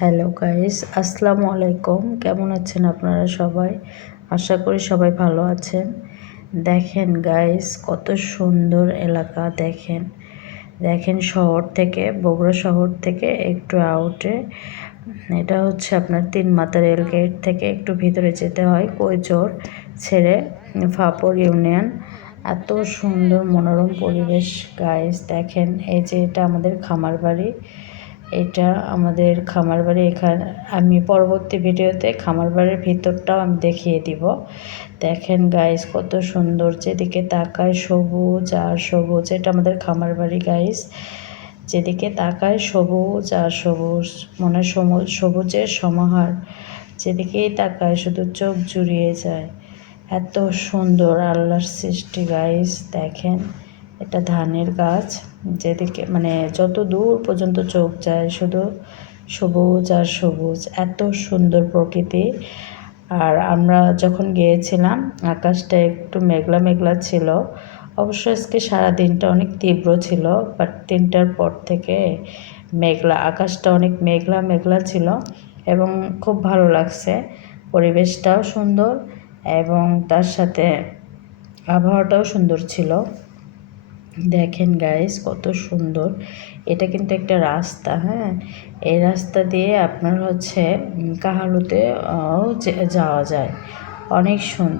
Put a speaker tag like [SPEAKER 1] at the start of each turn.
[SPEAKER 1] Hello guys আসসালামু আলাইকুম কেমন আছেন আপনারা সবাই? আশা করি সবাই ভালো আছেন। দেখেন গাইস কত সুন্দর এলাকা। দেখেন দেখেন শহর থেকে, বগুড়া শহর থেকে একটু আউটে এটা হচ্ছে আপনার তিন মাতা রেল গেট থেকে একটু ভিতরে যেতে হয় কৈচোর ছেড়ে ফাপর ইউনিয়ন। এত সুন্দর মনোরম পরিবেশ গাইস দেখেন, এই যে এটা আমাদের খামার বাড়ি এটা আমাদের খামার বাড়ি এখানে, আমি পরবর্তী ভিডিওতে খামার বাড়ির ভিতরটাও আমি দেখিয়ে দিব। দেখেন গাইস কত সুন্দর, যেদিকে তাকায় সবুজ আর সবুজ, এটা আমাদের খামার বাড়ি গাইস যেদিকে তাকায় সবুজ আর সবুজ, মনে সবুজের সমাহার। যেদিকেই তাকায় শুধু চোখ জুড়িয়ে যায়। এত সুন্দর আল্লাহর সৃষ্টি গাইস দেখেন। এটা ধানের গাছ, যেদিকে মানে যত দূর পর্যন্ত চোখ যায়, শুধু সবুজ আর সবুজ, এত সুন্দর প্রকৃতি। আর আমরা যখন গিয়েছিলাম, আকাশটা একটু মেঘলা মেঘলা ছিল। অবশ্য আজকে সারা দিনটা অনেক তীব্র ছিল বাট তিনটার পর থেকে মেঘলা, আকাশটা অনেক মেঘলা মেঘলা ছিল এবং খুব ভালো লাগছে। পরিবেশটাও সুন্দর এবং তার সাথে আবহাওয়াটাও সুন্দর ছিল। দেখেন গাইস কত সুন্দর। এটা কিন্তু একটা রাস্তা হ্যাঁ? এই রাস্তা দিয়ে আপনার হচ্ছে কাহালুতে যাওয়া যায়। অনেক সুন্দর